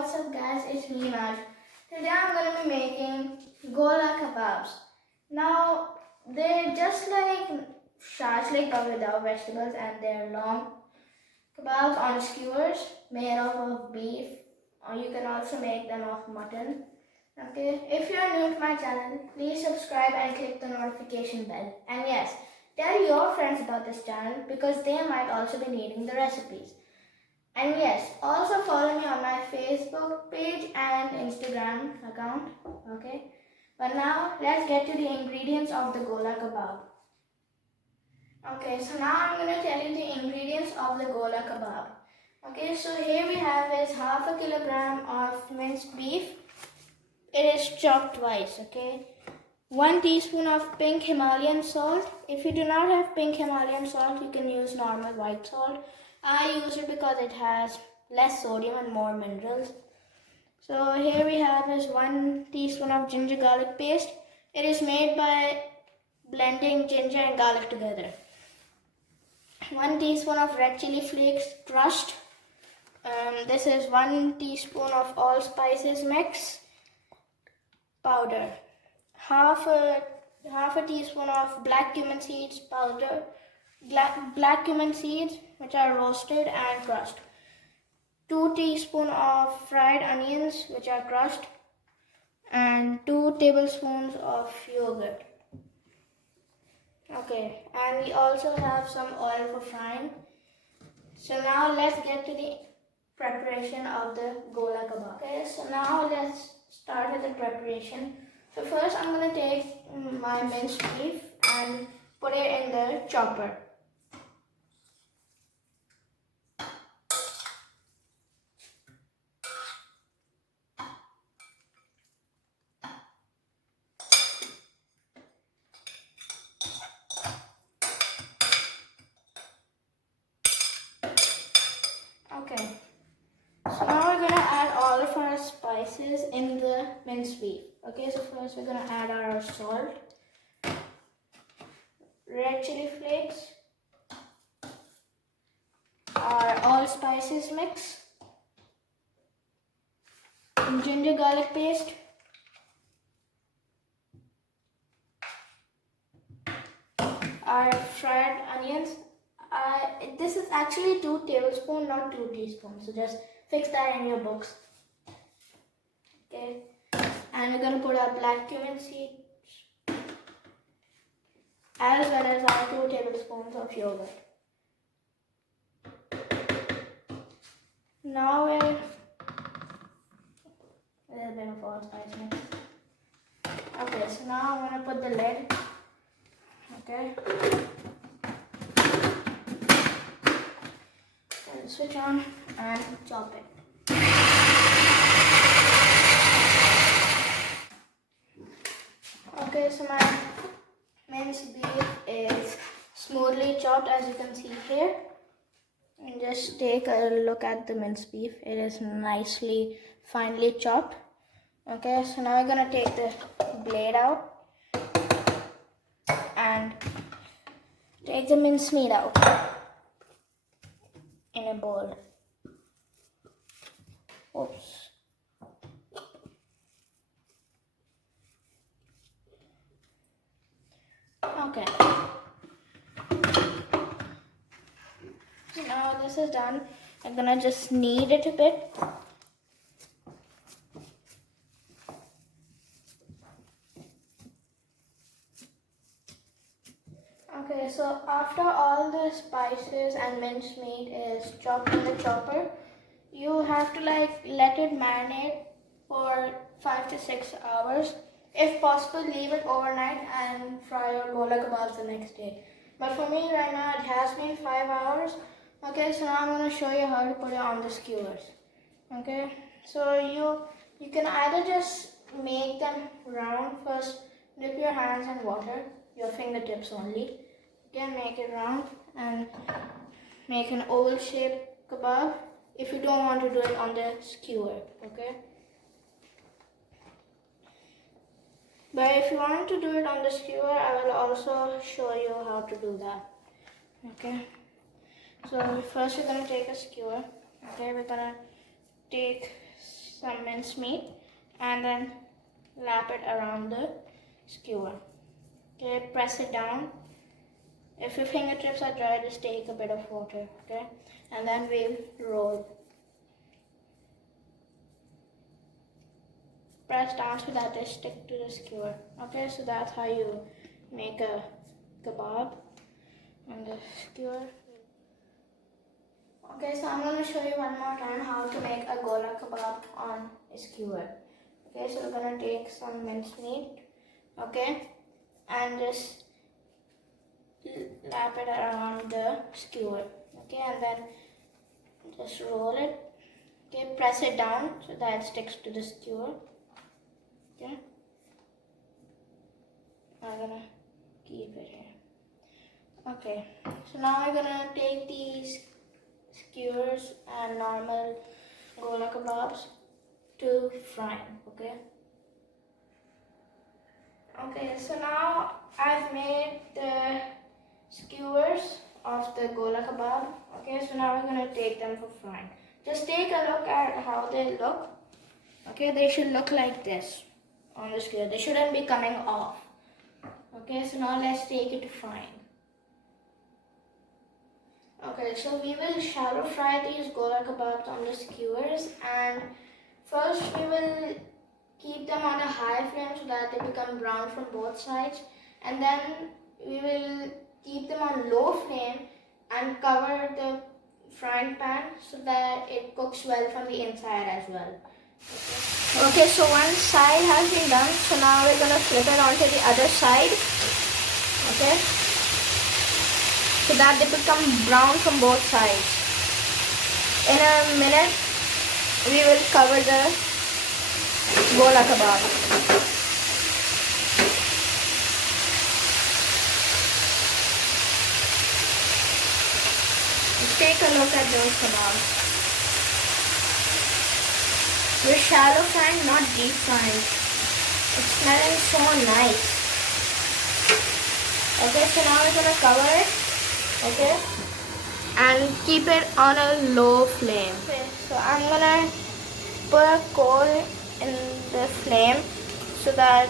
What's up guys, it's me MAJ. Today I'm going to be making Gola Kebabs. Now they're just like shashlik but without vegetables, and they're long kebabs on skewers made off of beef, or you can also make them off mutton. Okay, if you're new to my channel, please subscribe and click the notification bell. And yes, tell your friends about this channel because they might also be needing the recipes. And yes, also follow me on my Facebook page and Instagram account. Okay, but now let's get to the ingredients of the Gola Kebab. Okay, so now I'm going to tell you the ingredients of the Gola Kebab. Okay, so here we have is half a kilogram of minced beef. It is chopped twice. Okay, 1 teaspoon of pink Himalayan salt. If you do not have pink Himalayan salt, you can use normal white salt. I use it because it has less sodium and more minerals. So here we have is 1 teaspoon of ginger garlic paste. It is made by blending ginger and garlic together. 1 teaspoon of red chili flakes crushed. This is 1 teaspoon of all spices mix powder. Half a teaspoon of black cumin seeds powder. Black cumin seeds which are roasted and crushed. 2 teaspoons of fried onions which are crushed, and 2 tablespoons of yogurt. Okay, and we also have some oil for frying. So now let's get to the preparation of the Gola Kebab. Okay, so now let's start with the preparation. So first I'm going to take my minced beef and put it in the chopper. Okay, so now we're going to add all of our spices in the minced beef. Okay, so first we're going to add our salt, red chili flakes, our all spices mix, ginger garlic paste, our fried onions. This is actually 2 tablespoons, not 2 teaspoons. So just fix that in your books. Okay, and we're going to put our black cumin seeds as well as our 2 tablespoons of yogurt. Now we're a little bit of allspice mix. Okay, so now I'm going to put the lid. Okay. Switch on and chop it. Okay, so my minced beef is smoothly chopped, as you can see here. And just take a look at the minced beef. It is nicely finely chopped. Okay, so now I'm gonna take the blade out and take the minced meat out in a bowl. Oops. Okay. So now this is done. I'm gonna just knead it a bit. Okay, so after all the spices and minced meat is chopped in the chopper, you have to let it marinate for 5 to 6 hours. If possible, leave it overnight and fry your Gola Kebabs the next day. But for me right now, it has been 5 hours. Okay, so now I'm going to show you how to put it on the skewers. Okay, so you can either just make them round. First, dip your hands in water, your fingertips only. Again, make it round and make an oval shaped kebab if you don't want to do it on the skewer. Okay, but if you want to do it on the skewer, I will also show you how to do that. Okay, so first we're going to take a skewer. Okay, we're going to take some mincemeat and then lap it around the skewer. Okay, press it down. If your fingertips are dry, just take a bit of water, okay? And then we'll roll. Press down so that they stick to the skewer. Okay, so that's how you make a kebab on the skewer. Okay, so I'm going to show you one more time how to make a gola kebab on a skewer. Okay, so we're going to take some mincemeat, okay, and just lap it around the skewer, okay, and then just roll it, okay, press it down so that it sticks to the skewer, okay. I'm gonna keep it here. Okay, so now we're gonna take these skewers and normal gola kebabs to frying, okay. Okay, so now I've made the skewers of the gola kebab. Okay, so now we're gonna take them for frying. Just take a look at how they look. Okay, they should look like this on the skewer. They shouldn't be coming off. Okay, so now let's take it to frying. Okay, so we will shallow fry these gola kebabs on the skewers, and first we will keep them on a high flame so that they become brown from both sides, and then we will keep them on low flame and cover the frying pan so that it cooks well from the inside as well. Okay, so one side has been done, so now we're going to flip it onto the other side, okay, so that they become brown from both sides. In a minute, we will cover the gola kebab. Take a look at those kebabs. We're shallow frying, not deep frying. It's smelling so nice. Okay, so now we're gonna cover it, okay, and keep it on a low flame. Okay, so I'm gonna put a coal in the flame so that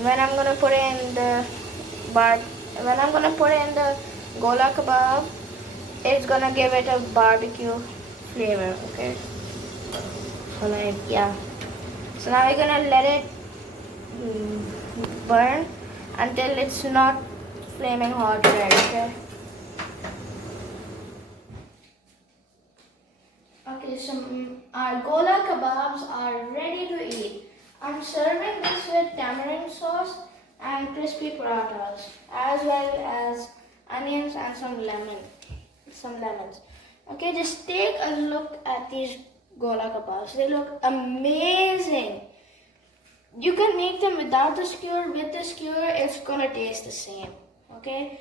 when I'm gonna put it in the gola kebab, it's gonna give it a barbecue flavor, okay? So like, yeah. So now we're gonna let it burn until it's not flaming hot red, okay? Okay, so our gola kebabs are ready to eat. I'm serving this with tamarind sauce and crispy parathas, as well as onions and some lemons. Okay, just take a look at these gola kebabs. They look amazing. You can make them without the skewer. With the skewer, it's gonna taste the same. Okay.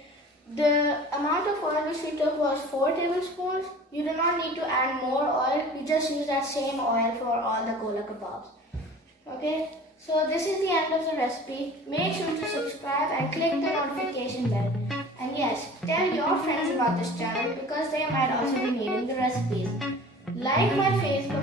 The amount of oil which we took was 4 tablespoons. You do not need to add more oil. You just use that same oil for all the gola kebabs. Okay. So this is the end of the recipe. Make sure to subscribe and click the notification bell. And yes, tell your friends about this channel because they might also be needing the recipes. Like my Facebook